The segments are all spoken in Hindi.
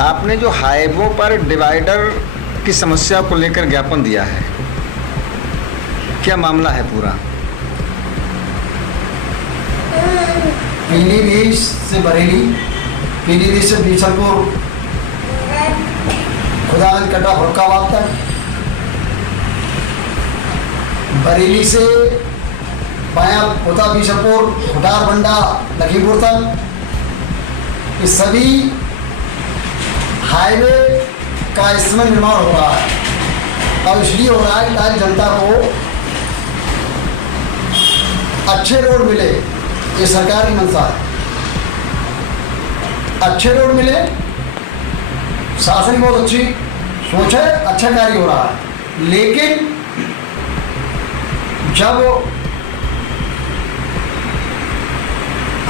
आपने जो हाईवे पर डिवाइडर की समस्या को लेकर ज्ञापन दिया है, क्या मामला है पूरा? पीलीभीत से बरेली, पीलीभीत से बीसलपुर, खुदागंज कटा फरुखाबाद तक, बरेली से बाया खुदा बीसलपुर, खुटार बंडा लखीमपुर तक, इस सभी हाईवे का इस समय निर्माण हो रहा है। और इसलिए हो रहा है ताकि जनता को अच्छे रोड मिले, ये सरकार की मंशा है। अच्छे रोड मिले, शासन की बहुत अच्छी सोच है, अच्छा कार्य हो रहा है। लेकिन जब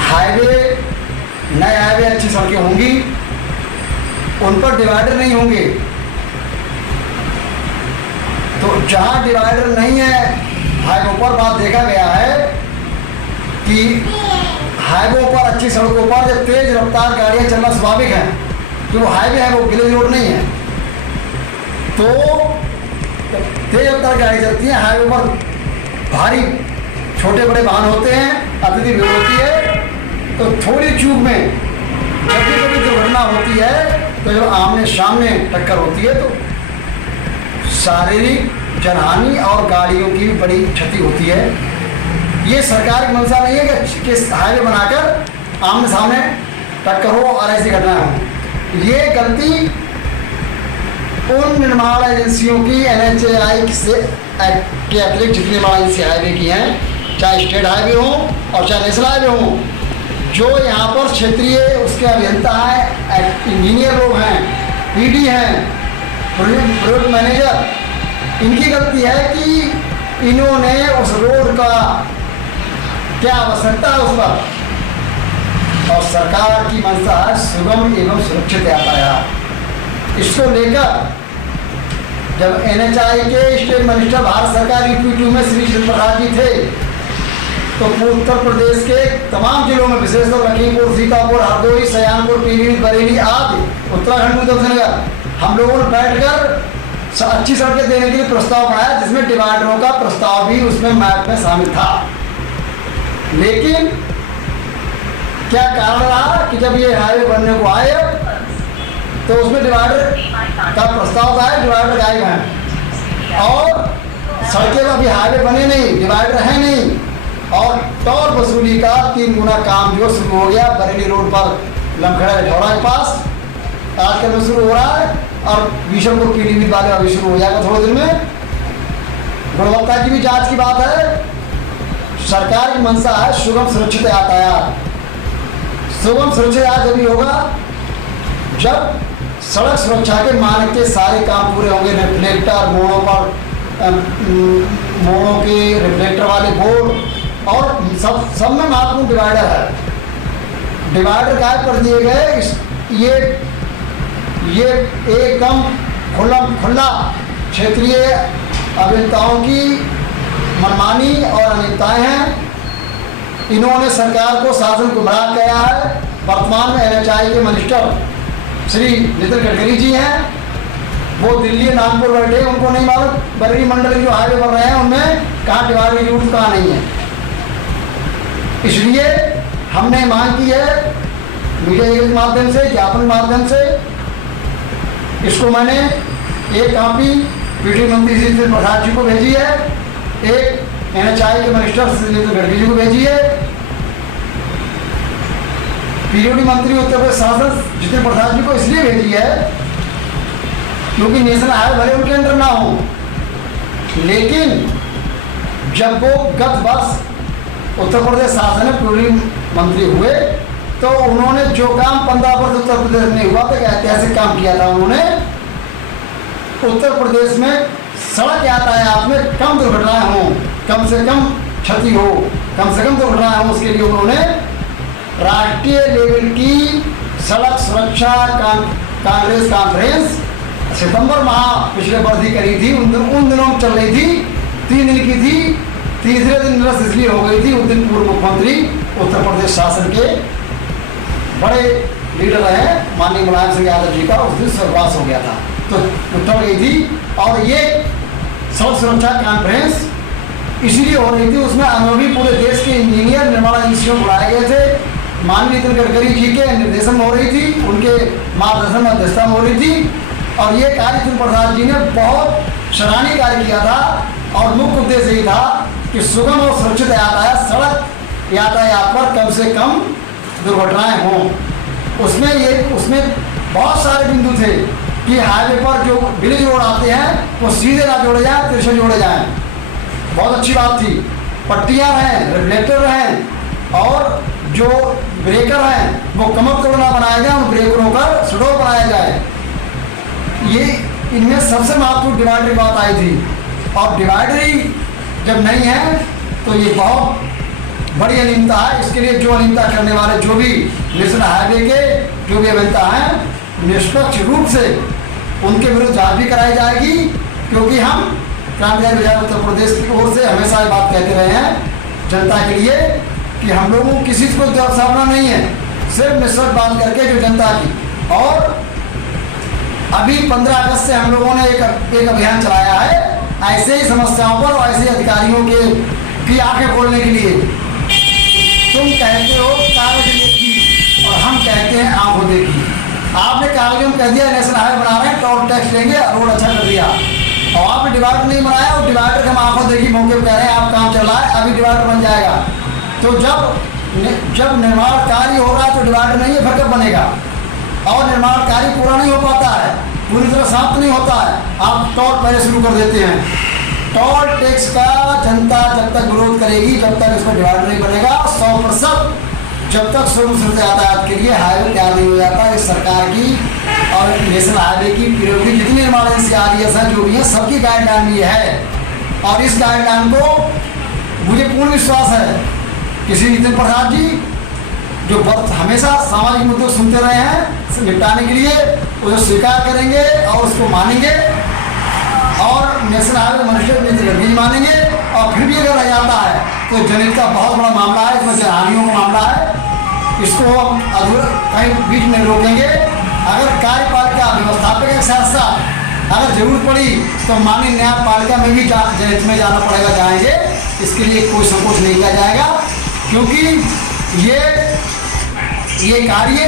हाईवे, नए हाईवे, अच्छी सड़कें होंगी, उन पर डिवाइडर नहीं होंगे, तो जहां डिवाइडर नहीं है, हाईवे पर बात देखा गया है कि हाईवे पर, अच्छी सड़कों पर जब तेज रफ्तार गाड़ियां चलना स्वाभाविक है, कि वो हाईवे है, वो विलेज रोड नहीं है, तो तेज रफ्तार गाड़ी चलती है हाईवे पर, भारी छोटे बड़े वाहन होते हैं, अत्यधिक भीड़ होती है, तो थोड़ी चूक में जब भी कभी दुर्घटना होती है, तो जब आमने सामने टक्कर होती है तो शारीरिक जनहानि और गाड़ियों की बड़ी क्षति होती है। ये सरकार की मंशा नहीं है कि हाईवे बनाकर आमने सामने टक्कर हो और ऐसी घटनाएं हो। ये गलती उन निर्माण एजेंसियों की, NHAI से के अतिरिक्त जितनी निर्माण एजेंसी हाईवे की हैं, चाहे स्टेट हाईवे हो और चाहे नेशनल हाईवे हो, जो यहाँ पर क्षेत्रीय उसके अभियंता हैं, इंजीनियर लोग हैं, PD हैं, प्रोजेक्ट मैनेजर, इनकी गलती है कि इन्होंने उस रोड का क्या आवश्यकता है उस पर, और सरकार की मंशा है सुगम एवं सुरक्षित यातायात। इसको लेकर जब NHAI के स्टेट मिनिस्टर भारत सरकार UP2 में श्री चंद्र प्रसाद जी थे, तो उत्तर प्रदेश के तमाम जिलों में, विशेषकर लखीमपुर, सीतापुर, हरदोई, सयानपुर, पीलीभीत, बरेली आदि, उत्तराखंड, उधमसिंहनगर, हम लोगों ने बैठकर अच्छी सड़कें देने के लिए प्रस्ताव बनाया, जिसमें डिवाइडरों का प्रस्ताव भी उसमें मैप में शामिल था। लेकिन क्या कारण रहा कि जब ये हाईवे बनने को आए तो उसमें डिवाइडर का प्रस्ताव आया, डिवाइडर गायब है, और सड़कें अभी हाईवे बने नहीं, डिवाइडर है नहीं, और टोल वसूली का 3 गुना काम जो शुरू हो गया बरेली रोड पर लमखड़ा ढौरा के पास आजकल में शुरू हो रहा है, और बीसलपुर पीलीभीत वाले अभी शुरू हो जाएगा थोड़े दिन में। गुणवत्ता की भी जांच की बात है। सरकार की मंशा है सुगम सुरक्षित यातायात। सुगम सुरक्षित यातायात जब होगा जब सड़क सुरक्षा के मानक के सारे काम पूरे होंगे, रिफ्लेक्टर, मोड़ों के रिफ्लेक्टर वाले बोर्ड, और सब में महत्वपूर्ण डिवाइडर है। डिवाइडर गायब कर दिए गए। ये एकदम खुला क्षेत्रीय अभियंताओं की मनमानी और अनियमितताएं हैं। इन्होंने सरकार को शासन गुमराह किया है। वर्तमान में NHAI के मिनिस्टर श्री नितिन गडकरी जी हैं, वो दिल्ली नागपुर बैठे, उनको नहीं मालूम बरेली मंडल जो हाईवे बन रहे हैं उनमें कहाँ डिवाइडर रूट कहाँ नहीं है। इसलिए हमने मांग की है मीडिया के माध्यम से, ज्ञापन के माध्यम से, इसको मैंने एक कॉपी PD मंत्री श्री प्रसाद जी को भेजी है, एक NHAI के मिनिस्टर श्री नितिन गडकरी जी को भेजी है, PWD मंत्री उत्तर प्रदेश सांसद जितेंद्र प्रसाद जी को इसलिए भेजी है क्योंकि नेशनल हाईवे भले उनके अंदर ना हो, लेकिन जब वो गत वर्ष उत्तर प्रदेश शासन में PWD मंत्री हुए तो उन्होंने जो काम 15 वर्ष उत्तर प्रदेश में हुआ था, ऐतिहासिक काम किया था उन्होंने। उत्तर प्रदेश में सड़क यातायात में कम दुर्घटनाएं हों, कम से कम क्षति हो, कम से कम दुर्घटनाएं हों, उसके लिए उन्होंने राष्ट्रीय लेवल की सड़क सुरक्षा कांग्रेस कॉन्फ्रेंस सितंबर माह पिछले वर्ष ही करी थी। उन दिनों चल रही थी, 3 दिन की थी, तीसरे दिन निरस्त इसलिए हो गई थी। उस दिन पूर्व मुख्यमंत्री उत्तर प्रदेश शासन के बड़े लीडर रहे माननीय मुलायम सिंह यादव जी का, उस दिन स्वर्गवास हो गया था, तो टल गई थी। और ये सड़क सुरक्षा कॉन्फ्रेंस इसीलिए हो रही थी, उसमें अनुभवी पूरे देश के इंजीनियर निर्माण एजेंसियों बुलाए गए थे, माननीय नितिन गडकरी जी के निर्देशन में हो रही थी, उनके मार्गदर्शन में अध्यक्षता में हो रही थी। और ये कार्य त्रिभुवन प्रसाद जी ने बहुत सराहनीय कार्य किया था, और मुख्य उद्देश्य यही था कि सुगम और सुरक्षित यातायात, सड़क यातायात पर कम से कम दुर्घटनाएं हों। उसमें बहुत सारे बिंदु थे कि हाईवे पर जो विलेज रोड आते हैं वो सीधे ना जोड़े जाएं, तिरछे जोड़े जाएं। बहुत अच्छी बात थी। पट्टियाँ रहें, रिफ्लेक्टर रहें, और जो ब्रेकर हैं वो कमर तोड़ ना बनाया जाए, उन ब्रेकरों का सुडो बनाया जाए। ये इनमें सबसे महत्वपूर्ण डिवाइडरी बात आई थी। और डिवाइडरी जब नहीं है तो ये बहुत बड़ी अनियमितता है। इसके लिए जो अनियमितता करने वाले जो भी नेशनल हाईवे के जो भी अभियंता हैं, निष्पक्ष रूप से उनके विरुद्ध जांच भी कराई जाएगी, क्योंकि हम क्रांतिकारी विचार उत्तर प्रदेश की ओर से हमेशा ये बात कहते रहे हैं जनता के लिए कि हम लोगों को किसी को सामना नहीं है, सिर्फ निष्पक्ष बात करके जो जनता की। और अभी 15 अगस्त से हम लोगों ने एक अभियान चलाया है ऐसे ही समस्याओं पर और ऐसे अधिकारियों की आंखें खोलने के लिए। तुम कहते हो कागज देखी और हम कहते हैं आंखों देखी। आपने कागजों में कह दिया नेशनल हाईवे बना रहे हैं, टोल टैक्स लेंगे, रोड अच्छा कर दिया, और आपने डिवाइडर नहीं बनाया, और डिवाइडर के हम आंखों देखी मौके पर कह रहे हैं आप काम चल रहा है, अभी डिवाइडर बन जाएगा। तो जब निर्माण कार्य हो रहा है तो डिवाइडर नहीं है, फिर कब बनेगा? और निर्माण कार्य पूरा नहीं हो पाता है, पूरी तरह समाप्त नहीं होता है, आप टोल पहले शुरू कर देते हैं। टोल टैक्स का जनता जब तक विरोध करेगी, जब तक इसमें डिवाइडर नहीं बनेगा, 100% जब तक सुरक्षित यातायात के लिए हाईवे तैयार नहीं हो जाता। इस सरकार की और नेशनल हाईवे की पीडब्ल्यूडी जितनी निर्माण एजेंसी RES जो भी है, सबकी गाइडलाइन ये है। और इस गाइडलाइन को मुझे पूर्ण विश्वास है कि श्री नितिन प्रसाद जी जो हमेशा सामाजिक मुद्दे सुनते रहे हैं निपटाने के लिए, उसे स्वीकार करेंगे और उसको मानेंगे, और national highway minister Nitin Gadkari मानेंगे। और फिर भी अगर रह जाता है तो जनहित का बहुत बड़ा मामला है, इसमें जनहानियों का मामला है, इसको हम अधूरा कहीं बीच में रोकेंगे। अगर कार्यपालिका व्यवस्थापक के साथ साथ अगर जरूरत पड़ी तो माननीय न्यायपालिका में भी जनहित में जाना पड़ेगा, जाएंगे। इसके लिए कोई संकोच नहीं किया जाएगा, क्योंकि ये कार्य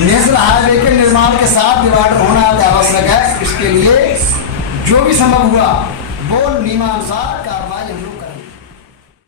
नेशनल हाईवे के निर्माण के साथ डिवाइडर होना आवश्यक है। इसके लिए जो भी संभव हुआ वो नियमानुसार